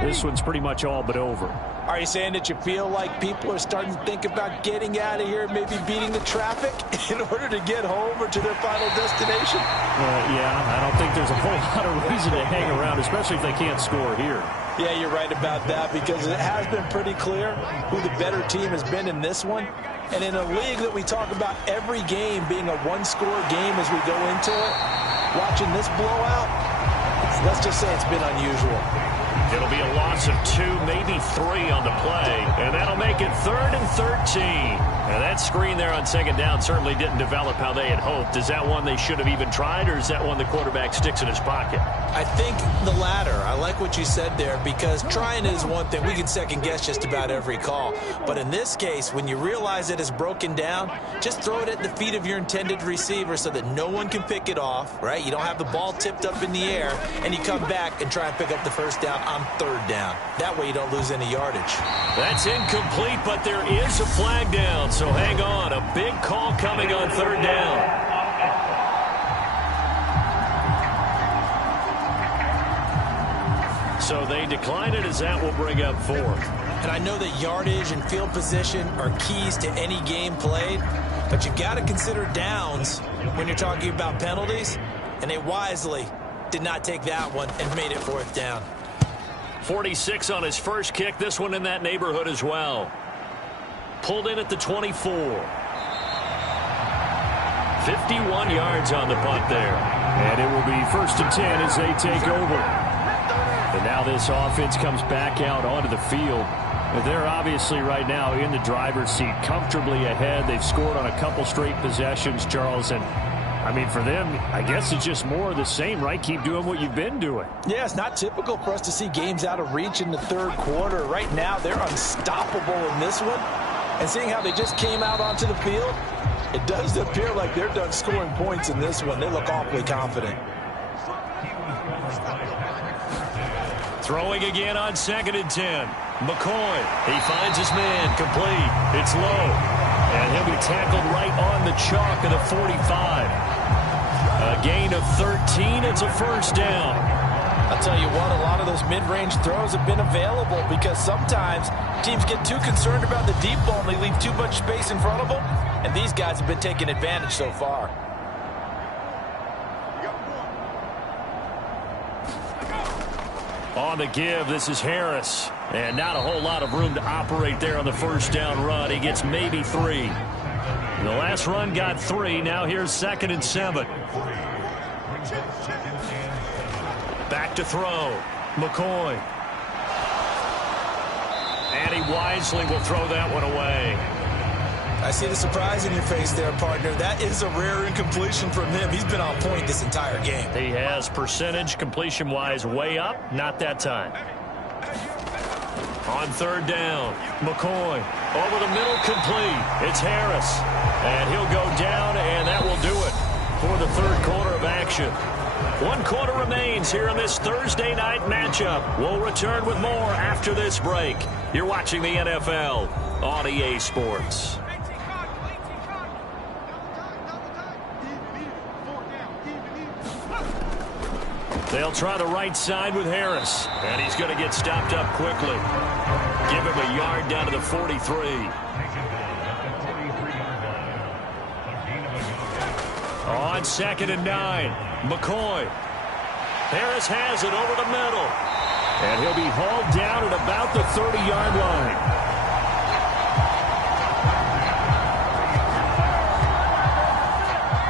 this one's pretty much all but over. Are you saying that you feel like people are starting to think about getting out of here, maybe beating the traffic in order to get home or to their final destination? Yeah, I don't think there's a whole lot of reason to hang around, especially if they can't score here. Yeah, you're right about that, because it has been pretty clear who the better team has been in this one. And in a league that we talk about every game being a one-score game as we go into it, watching this blowout, let's just say it's been unusual. It'll be a loss of 2, maybe 3 on the play, and that'll make it 3rd and 13. And that screen there on second down certainly didn't develop how they had hoped. Is that one they should have even tried, or is that one the quarterback sticks in his pocket? I think the latter. I like what you said there, because trying is one thing. We can second-guess just about every call. But in this case, when you realize it is broken down, just throw it at the feet of your intended receiver so that no one can pick it off, right? You don't have the ball tipped up in the air, and you come back and try and pick up the first down on 3rd down. That way you don't lose any yardage. That's incomplete, but there is a flag down, so hang on. A big call coming on 3rd down. So they decline it, as that will bring up 4th. And I know that yardage and field position are keys to any game played, but you've got to consider downs when you're talking about penalties, and they wisely did not take that one and made it 4th down. 46 on his first kick, this one in that neighborhood as well. Pulled in at the 24. 51 yards on the punt there. And it will be 1st and 10 as they take over. And now this offense comes back out onto the field. They're obviously right now in the driver's seat, comfortably ahead. They've scored on a couple straight possessions, Charles, and I mean, for them, I guess it's just more of the same, right? Keep doing what you've been doing. Yeah, it's not typical for us to see games out of reach in the 3rd quarter. Right now, they're unstoppable in this one. And seeing how they just came out onto the field, it does appear like they're done scoring points in this one. They look awfully confident. Throwing again on 2nd and 10. McCoy, he finds his man, complete. It's low. And he'll be tackled right on the chalk of the 45. A gain of 13. It's a 1st down. I'll tell you what, a lot of those mid-range throws have been available because sometimes teams get too concerned about the deep ball and they leave too much space in front of them. And these guys have been taking advantage so far. On the give, this is Harris. And not a whole lot of room to operate there on the 1st down run. He gets maybe 3. The last run got 3. Now here's 2nd and 7. Back to throw. McCoy. And he wisely will throw that one away. I see the surprise in your face there, partner. That is a rare incompletion from him. He's been on point this entire game. He has percentage completion-wise way up. Not that time. On 3rd down, McCoy over the middle, complete. It's Harris, and he'll go down, and that will do it for the 3rd quarter of action. 1 quarter remains here in this Thursday night matchup. We'll return with more after this break. You're watching the NFL on EA Sports. They'll try the right side with Harris. And he's going to get stopped up quickly. Give him a yard down to the 43. On 2nd and 9, McCoy. Harris has it over the middle. And he'll be hauled down at about the 30-yard line.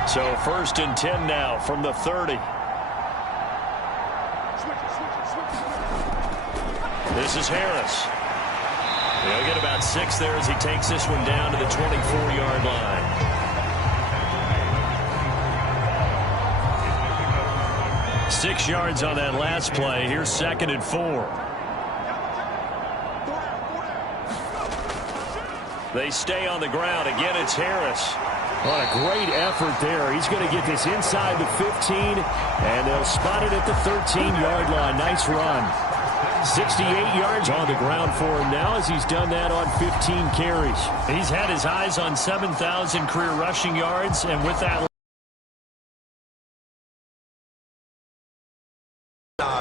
So 1st and 10 now from the 30. This is Harris. He'll get about 6 there as he takes this one down to the 24-yard line. Six yards on that last play. Here's 2nd and 4. They stay on the ground. Again, it's Harris. What a great effort there. He's going to get this inside the 15, and they'll spot it at the 13-yard line. Nice run. 68 yards on the ground for him now as he's done that on 15 carries. He's had his eyes on 7,000 career rushing yards, and with that...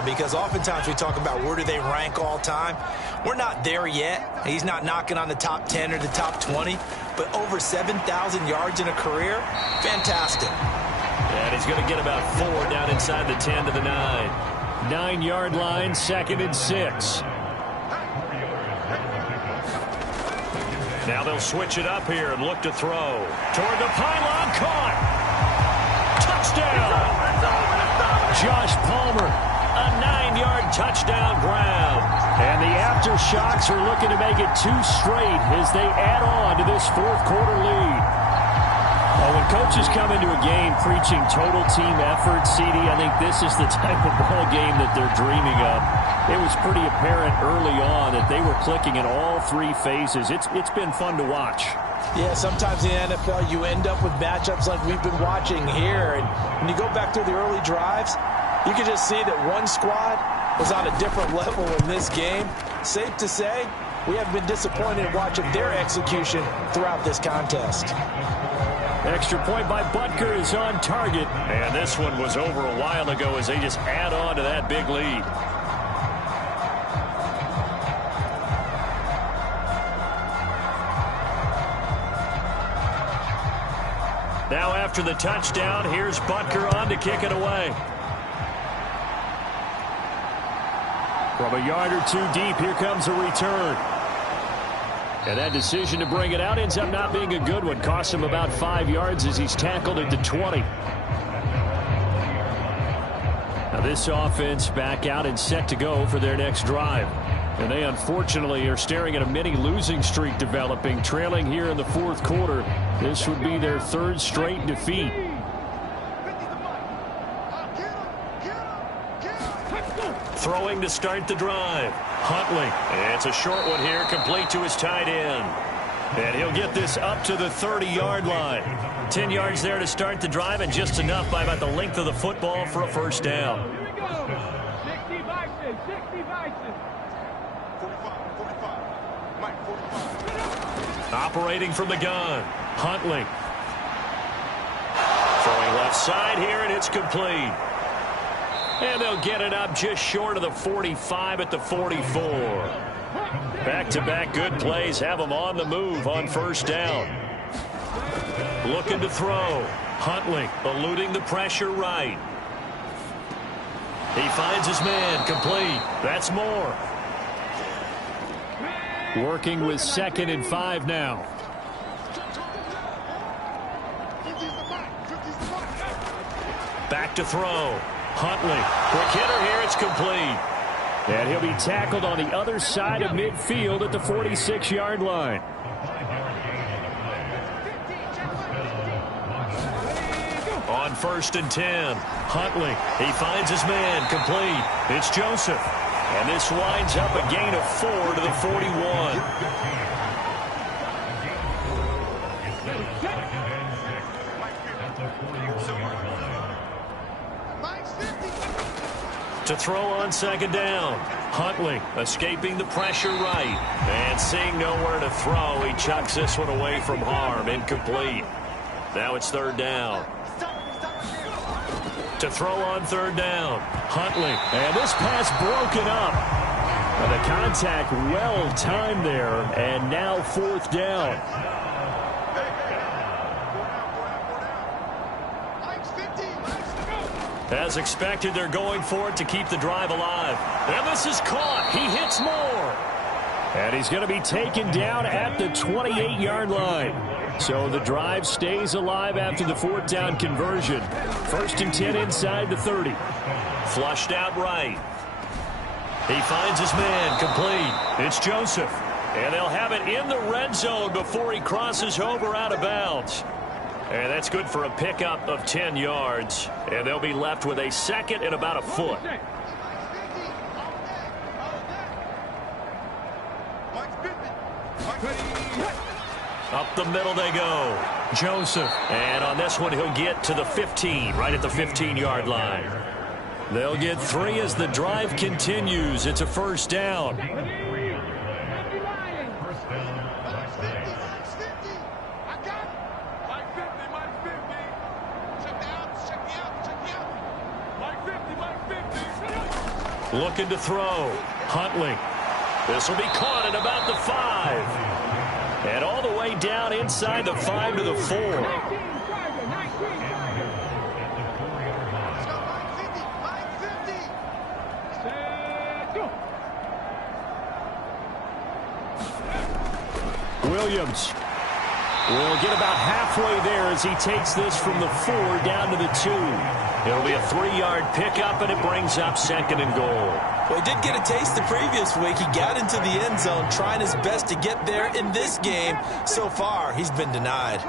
Because oftentimes we talk about where do they rank all time. We're not there yet. He's not knocking on the top 10 or the top 20, but over 7,000 yards in a career, fantastic. And he's going to get about 4 down inside the 10 to the 9. 9-yard line, 2nd and 6. Now they'll switch it up here and look to throw. Toward the pylon, caught. Touchdown. Josh Palmer. A 9-yard touchdown grab. And the aftershocks are looking to make it 2 straight as they add on to this 4th quarter lead. Well, when coaches come into a game preaching total team effort, CD, I think this is the type of ball game that they're dreaming of. It was pretty apparent early on that they were clicking in all 3 phases. It's been fun to watch. Yeah, sometimes in the NFL you end up with matchups like we've been watching here. And when you go back through the early drives, you can just see that one squad was on a different level in this game. Safe to say, we have been disappointed in watching their execution throughout this contest. Extra point by Butker is on target. And this one was over a while ago as they just add on to that big lead. Now after the touchdown, here's Butker on to kick it away. From a yard or 2 deep, here comes a return. And that decision to bring it out ends up not being a good one. Costs him about 5 yards as he's tackled at the 20. Now this offense back out and set to go for their next drive. And they unfortunately are staring at a mini losing streak developing, trailing here in the 4th quarter. This would be their 3rd straight defeat. Throwing to start the drive. Huntley. It's a short one here, complete to his tight end. And he'll get this up to the 30-yard line. 10 yards there to start the drive, and just enough by about the length of the football for a first down. Here we go. 60 Vikings, 60 Vikings. 45. Mike, 45. Operating from the gun. Huntley. Throwing left side here, and it's complete. And they'll get it up just short of the 45 at the 44. Back-to-back good plays have them on the move on first down. Looking to throw. Huntley eluding the pressure right. He finds his man, complete. That's more. Working with 2nd and 5 now. Back to throw. Huntley, quick hitter here, it's complete. And he'll be tackled on the other side of midfield at the 46-yard line. On 1st and 10, Huntley, he finds his man, complete. It's Joseph. And this winds up a gain of 4 to the 41. To throw on 2nd down. Huntley escaping the pressure right. And seeing nowhere to throw, he chucks this one away from harm. Incomplete. Now it's 3rd down. To throw on third down. Huntley. And this pass broken up. And the contact well timed there. And now fourth down. As expected, they're going for it to keep the drive alive. And this is caught. He hits more. And he's going to be taken down at the 28-yard line. So the drive stays alive after the fourth down conversion. 1st and 10 inside the 30. Flushed out right. He finds his man complete. It's Joseph. And they'll have it in the red zone before he crosses over out of bounds. And that's good for a pickup of 10 yards. And they'll be left with a second and about a foot. Up the middle they go. Joseph. And on this one, he'll get to the 15, right at the 15-yard line. They'll get 3 as the drive continues. It's a first down. Looking to throw. Huntley. This will be caught at about the 5. And all the way down inside the 5 to the 4. Williams will get about halfway there as he takes this from the 4 down to the 2. It'll be a 3-yard pickup, and it brings up 2nd and goal. Well, he did get a taste the previous week. He got into the end zone trying his best to get there in this game. So far, he's been denied.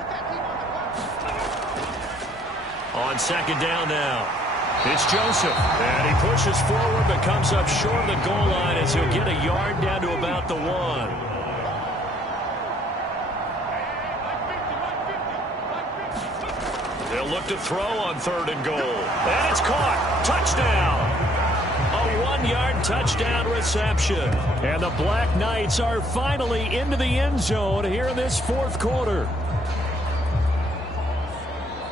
On 2nd down now. It's Joseph. And he pushes forward but comes up short of the goal line as he'll get a yard down to about the 1. They'll look to throw on 3rd and goal. And it's caught. Touchdown. A 1-yard touchdown reception. And the Black Knights are finally into the end zone here in this fourth quarter.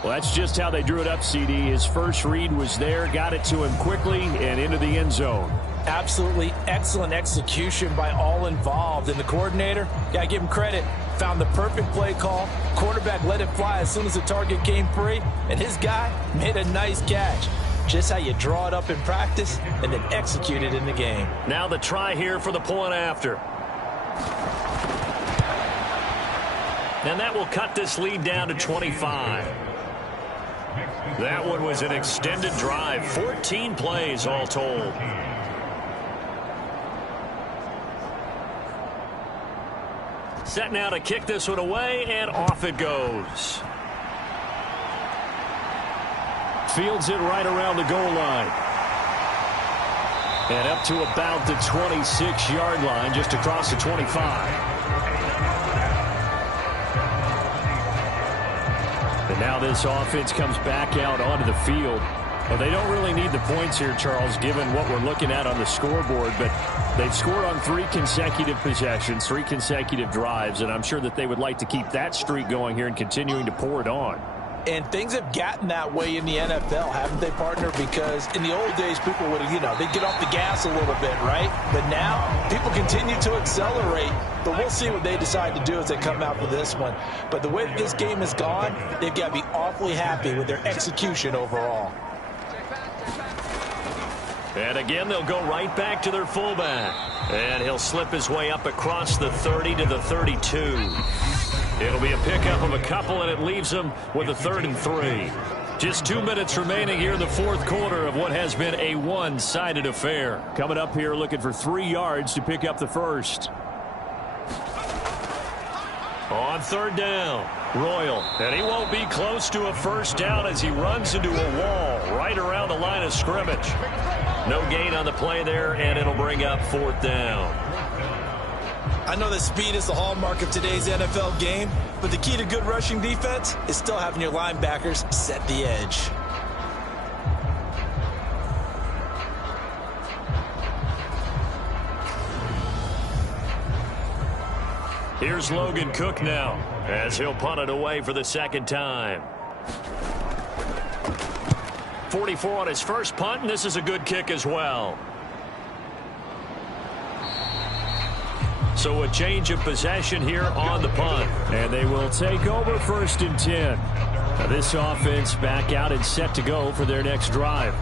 Well, that's just how they drew it up, CD. His first read was there, got it to him quickly, and into the end zone. Absolutely excellent execution by all involved. And the coordinator, got to give him credit, found the perfect play call. Quarterback let it fly as soon as the target came free, and his guy made a nice catch. Just how you draw it up in practice and then execute it in the game. Now the try here for the point after. And that will cut this lead down to 25. That one was an extended drive. 14 plays all told. Set now to kick this one away, and off it goes. Fields it right around the goal line. And up to about the 26-yard line, just across the 25. And now this offense comes back out onto the field. Well, they don't really need the points here, Charles, given what we're looking at on the scoreboard. But they've scored on 3 consecutive possessions, 3 consecutive drives, and I'm sure that they would like to keep that streak going here and continuing to pour it on. And things have gotten that way in the NFL, haven't they, partner? Because in the old days, people would, they'd get off the gas a little bit, right? But now, people continue to accelerate. But we'll see what they decide to do as they come out for this one. But the way that this game has gone, they've got to be awfully happy with their execution overall. And again, they'll go right back to their fullback. And he'll slip his way up across the 30 to the 32. It'll be a pickup of a couple, and it leaves them with a 3rd and 3. Just 2 minutes remaining here in the fourth quarter of what has been a one-sided affair. Coming up here looking for 3 yards to pick up the first. On 3rd down, Royal. And he won't be close to a first down as he runs into a wall right around the line of scrimmage. No gain on the play there, and it'll bring up 4th down. I know that speed is the hallmark of today's NFL game, but the key to good rushing defense is still having your linebackers set the edge. Here's Logan Cook now as he'll punt it away for the 2nd time. 44 on his first punt, and this is a good kick as well. So a change of possession here on the punt. And they will take over 1st and 10. Now this offense back out and set to go for their next drive.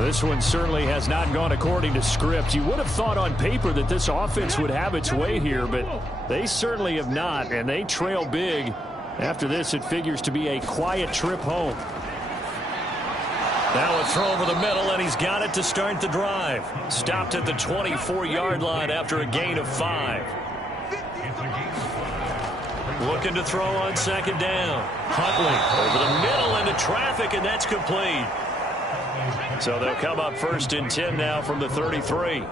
This one certainly has not gone according to script. You would have thought on paper that this offense would have its way here, but they certainly have not, and they trail big. After this, it figures to be a quiet trip home. Now a throw over the middle, and he's got it to start the drive. Stopped at the 24-yard line after a gain of 5. Looking to throw on 2nd down. Huntley over the middle into traffic, and that's complete. So they'll come up 1st and 10 now from the 33.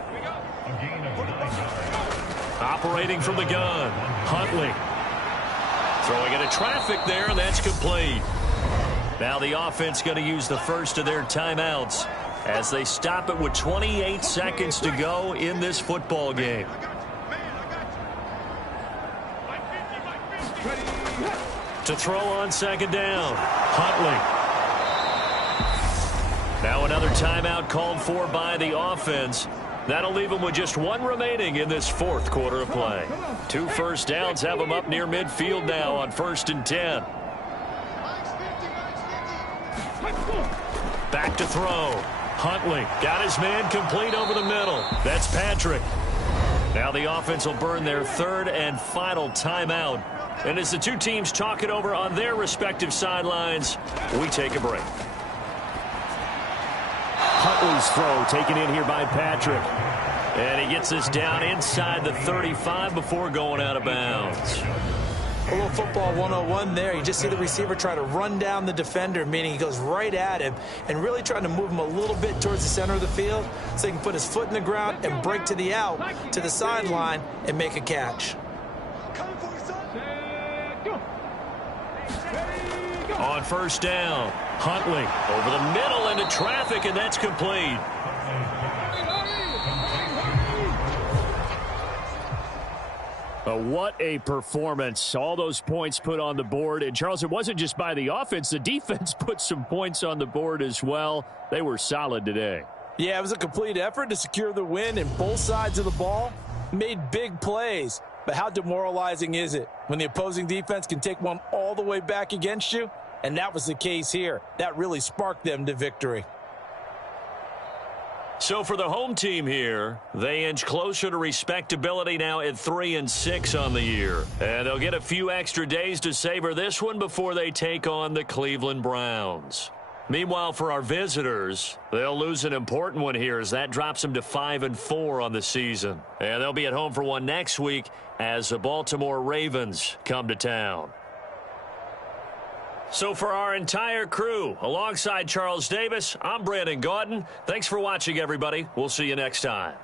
Operating from the gun. Huntley. Throwing into traffic there, and that's complete. Now the offense going to use the first of their timeouts as they stop it with 28 seconds to go in this football game. To throw on 2nd down. Huntley. Now another timeout called for by the offense. That'll leave them with just 1 remaining in this 4th quarter of play. 2 first downs have them up near midfield now on 1st and 10. Back to throw. Huntley got his man complete over the middle. That's Patrick. Now the offense will burn their 3rd and final timeout. And as the two teams talk it over on their respective sidelines, we take a break. Huntley's throw taken in here by Patrick. And he gets this down inside the 35 before going out of bounds. A little football 101 there. You just see the receiver try to run down the defender, meaning he goes right at him and really trying to move him a little bit towards the center of the field so he can put his foot in the ground and break to the out, to the sideline, and make a catch. On 1st down, Huntley over the middle into traffic, and that's complete. What a performance. All those points put on the board. And, Charles, it wasn't just by the offense. The defense put some points on the board as well. They were solid today. Yeah, it was a complete effort to secure the win, and both sides of the ball made big plays. But how demoralizing is it when the opposing defense can take one all the way back against you? And that was the case here. That really sparked them to victory. So for the home team here, they inch closer to respectability now at 3-6 on the year. And they'll get a few extra days to savor this one before they take on the Cleveland Browns. Meanwhile, for our visitors, they'll lose an important one here as that drops them to 5-4 on the season. And they'll be at home for one next week as the Baltimore Ravens come to town. So for our entire crew, alongside Charles Davis, I'm Brandon Gaudin. Thanks for watching, everybody. We'll see you next time.